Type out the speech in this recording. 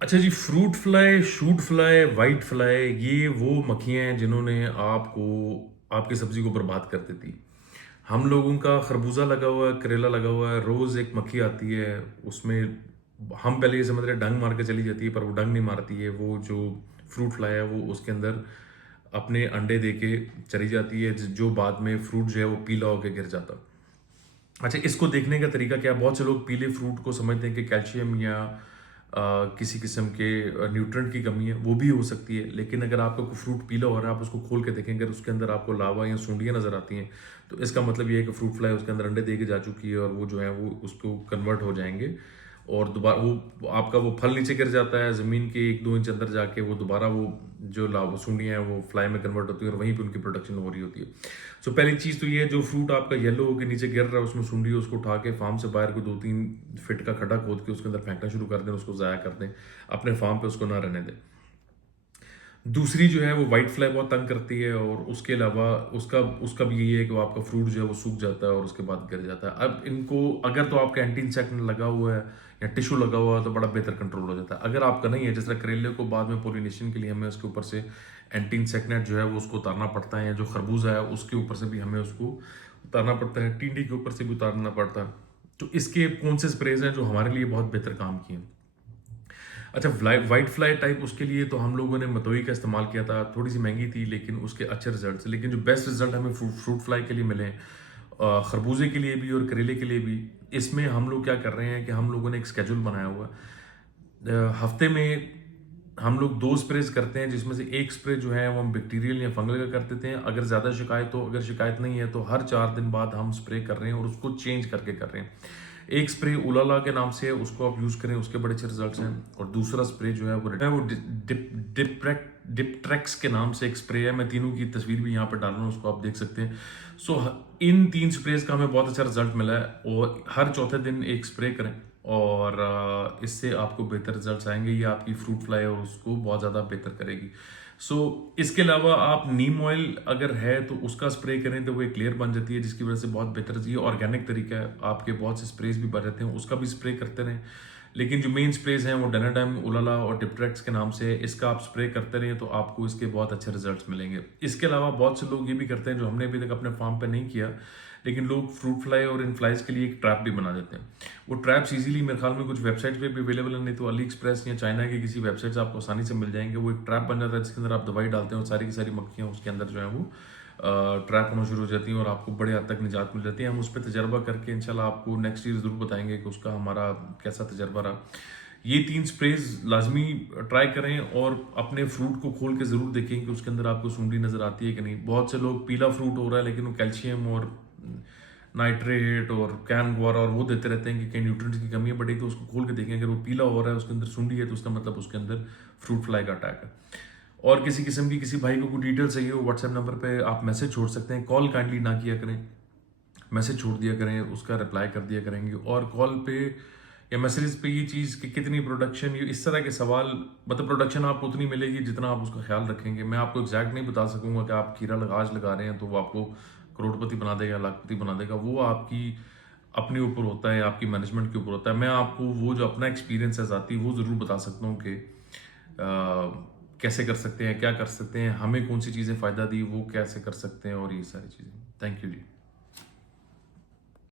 अच्छा जी, fruit fly, shoot fly, white fly, ये वो मक्खियाँ हैं जिन्होंने आपको आपकी सब्ज़ी को बर्बाद कर देती। हम लोगों का खरबूजा लगा हुआ है, करेला लगा हुआ है, रोज़ एक मक्खी आती है, उसमें हम पहले ये समझ रहे हैं डंक मार के चली जाती है, पर वो डंक नहीं मारती है। वो जो फ्रूट फ्लाई है, वो उसके अंदर अपने अंडे दे के चली जाती है, जो बाद में फ्रूट जो है वो पीला होके गिर जाता। अच्छा, इसको देखने का तरीका क्या है? बहुत से लोग पीले फ्रूट को समझते हैं कि कैल्शियम या किसी किस्म के न्यूट्रिएंट की कमी है, वो भी हो सकती है। लेकिन अगर आपका कोई फ्रूट पीला हो रहा है, आप उसको खोल के देखेंगे, अगर उसके अंदर आपको लावा या सूंडियाँ नज़र आती हैं, तो इसका मतलब ये है कि फ्रूट फ्लाई उसके अंदर अंडे दे के जा चुकी है और वो जो है वो उसको कन्वर्ट हो जाएंगे और दोबारा वो आपका वो फल नीचे गिर जाता है ज़मीन के 1-2 इंच अंदर जाके, वो दोबारा वो जो लावा सूंडियाँ हैं वो फ्लाई में कन्वर्ट होती है और वहीं पे उनकी प्रोडक्शन हो रही होती है। सो पहली चीज़ तो ये है, जो फ्रूट आपका येलो होकर नीचे गिर रहा है उसमें सूंडी है, उसको उठा के फार्म से बाहर को 2-3 फीट का खड्डा खोद के उसके अंदर फेंकना शुरू कर दें, उसको ज़ाया कर दें, अपने फार्म पे उसको ना रहने दें। दूसरी जो है वो व्हाइट फ्लाई बहुत तंग करती है और उसके अलावा उसका उसका भी यही है कि वो आपका फ्रूट जो है वो सूख जाता है और उसके बाद गिर जाता है। अब इनको अगर तो आपका एंटी इंसेक्टिसाइड लगा हुआ है या टिश्यू लगा हुआ है तो बड़ा बेहतर कंट्रोल हो जाता है। अगर आपका नहीं है, जैसे करेले को बाद में पोलिनेशन के लिए हमें उसके ऊपर से एंटी इंसेक्टिसाइड जो है वो उसको उतारना पड़ता है, या जो खरबूजा है उसके ऊपर से भी हमें उसको उतारना पड़ता है, टिंडी के ऊपर से भी उतारना पड़ता है। तो इसके कौन से स्प्रेज हैं जो हमारे लिए बहुत बेहतर काम किए? अच्छा, व्हाइट फ्लाई टाइप, उसके लिए तो हम लोगों ने मतोई का इस्तेमाल किया था। थोड़ी सी महंगी थी लेकिन उसके अच्छे रिजल्ट्स, लेकिन जो बेस्ट रिजल्ट हमें फ्रूट फ्लाई के लिए मिले, खरबूजे के लिए भी और करेले के लिए भी, इसमें हम लोग क्या कर रहे हैं कि हम लोगों ने एक स्केड्यूल बनाया हुआ है। हफ्ते में हम लोग 2 स्प्रेज करते हैं, जिसमें से एक स्प्रे जो है वो हम बैक्टीरियल या फंगल का कर देते हैं। अगर ज़्यादा शिकायत हो, अगर शिकायत नहीं है तो हर 4 दिन बाद हम स्प्रे कर रहे हैं और उसको चेंज करके कर रहे हैं। एक स्प्रे उलाला के नाम से है, उसको आप यूज़ करें, उसके बड़े अच्छे रिजल्ट्स हैं। और दूसरा स्प्रे जो है वो डिप्ट्रेक्स के नाम से एक स्प्रे है। मैं तीनों की तस्वीर भी यहाँ पर डाल रहा हूँ, उसको आप देख सकते हैं। सो इन 3 स्प्रेज का हमें बहुत अच्छा रिजल्ट मिला है और हर चौथे दिन एक स्प्रे करें और इससे आपको बेहतर रिजल्ट्स आएंगे। ये आपकी फ्रूट फ्लाई और उसको बहुत ज़्यादा बेहतर करेगी। सो इसके अलावा आप नीम ऑयल अगर है तो उसका स्प्रे करें तो वो एक लेयर बन जाती है, जिसकी वजह से बहुत बेहतर, ये ऑर्गेनिक तरीका है। आपके बहुत से स्प्रेज भी बन जाते हैं, उसका भी स्प्रे करते रहें। लेकिन जो मेन स्प्रेज हैं वो डेनाडाइम, उलाला और डिप्ट्रेक्स के नाम से है, इसका आप स्प्रे करते रहें तो आपको इसके बहुत अच्छे रिजल्ट्स मिलेंगे। इसके अलावा बहुत से लोग ये भी करते हैं, जो हमने अभी तक अपने फार्म पे नहीं किया, लेकिन लोग फ्रूट फ्लाई और इन फ्लाइज के लिए एक ट्रैप भी बना देते हैं। वो ट्रैप्स इजीली मेरे ख्याल में कुछ वेबसाइट पे भी अवेलेबल है, नहीं तो अली एक्सप्रेस या चाइना की किसी वेबसाइट से आपको आसानी से मिल जाएंगे। वो एक ट्रैप बन जाता है जिसके अंदर आप दवाई डालते हैं और सारी की सारी मक्खियाँ उसके अंदर जो है वो ट्रैप होना शुरू हो जाती हैं और आपको बड़े हद तक निजात मिल जाती है। हम उस पर तजर्बा करके इंशाल्लाह आपको नेक्स्ट ईयर ज़रूर बताएंगे कि उसका हमारा कैसा तजर्बा रहा। ये 3 स्प्रेज लाजमी ट्राई करें और अपने फ्रूट को खोल के ज़रूर देखें कि उसके अंदर आपको सूंडी नज़र आती है कि नहीं। बहुत से लोग पीला फ्रूट हो रहा है लेकिन वो कैल्शियम और नाइट्रेट और कैन गुआरा और वो देते रहते हैं कि कहीं न्यूट्रिएंट्स की कमी है, बट एक तो उसको खोल के देखें, अगर वो पीला हो रहा है, उसके अंदर सूंडी है, तो उसका मतलब उसके अंदर फ्रूट फ्लाई का अटैक है। और किसी किस्म की किसी भाई को कोई डिटेल चाहिए हो, व्हाट्सएप नंबर पे आप मैसेज छोड़ सकते हैं। कॉल काइंडली ना किया करें, मैसेज छोड़ दिया करें, उसका रिप्लाई कर दिया करेंगे। और कॉल पे या मैसेज पे ये चीज़ कि कितनी प्रोडक्शन, ये इस तरह के सवाल, मतलब प्रोडक्शन आपको उतनी मिलेगी जितना आप उसका ख्याल रखेंगे। मैं आपको एग्जैक्ट नहीं बता सकूंगा कि आप खीरा आज लगा रहे हैं तो वो आपको करोड़पति बना देगा, लाखपति बना देगा। वो आपकी अपने ऊपर होता है, आपकी मैनेजमेंट के ऊपर होता है। मैं आपको वो जो अपना एक्सपीरियंस है ज़ाती, वो ज़रूर बता सकता हूँ कि कैसे कर सकते हैं, क्या कर सकते हैं, हमें कौन सी चीज़ें फ़ायदा दी, वो कैसे कर सकते हैं और ये सारी चीज़ें। Thank you ji.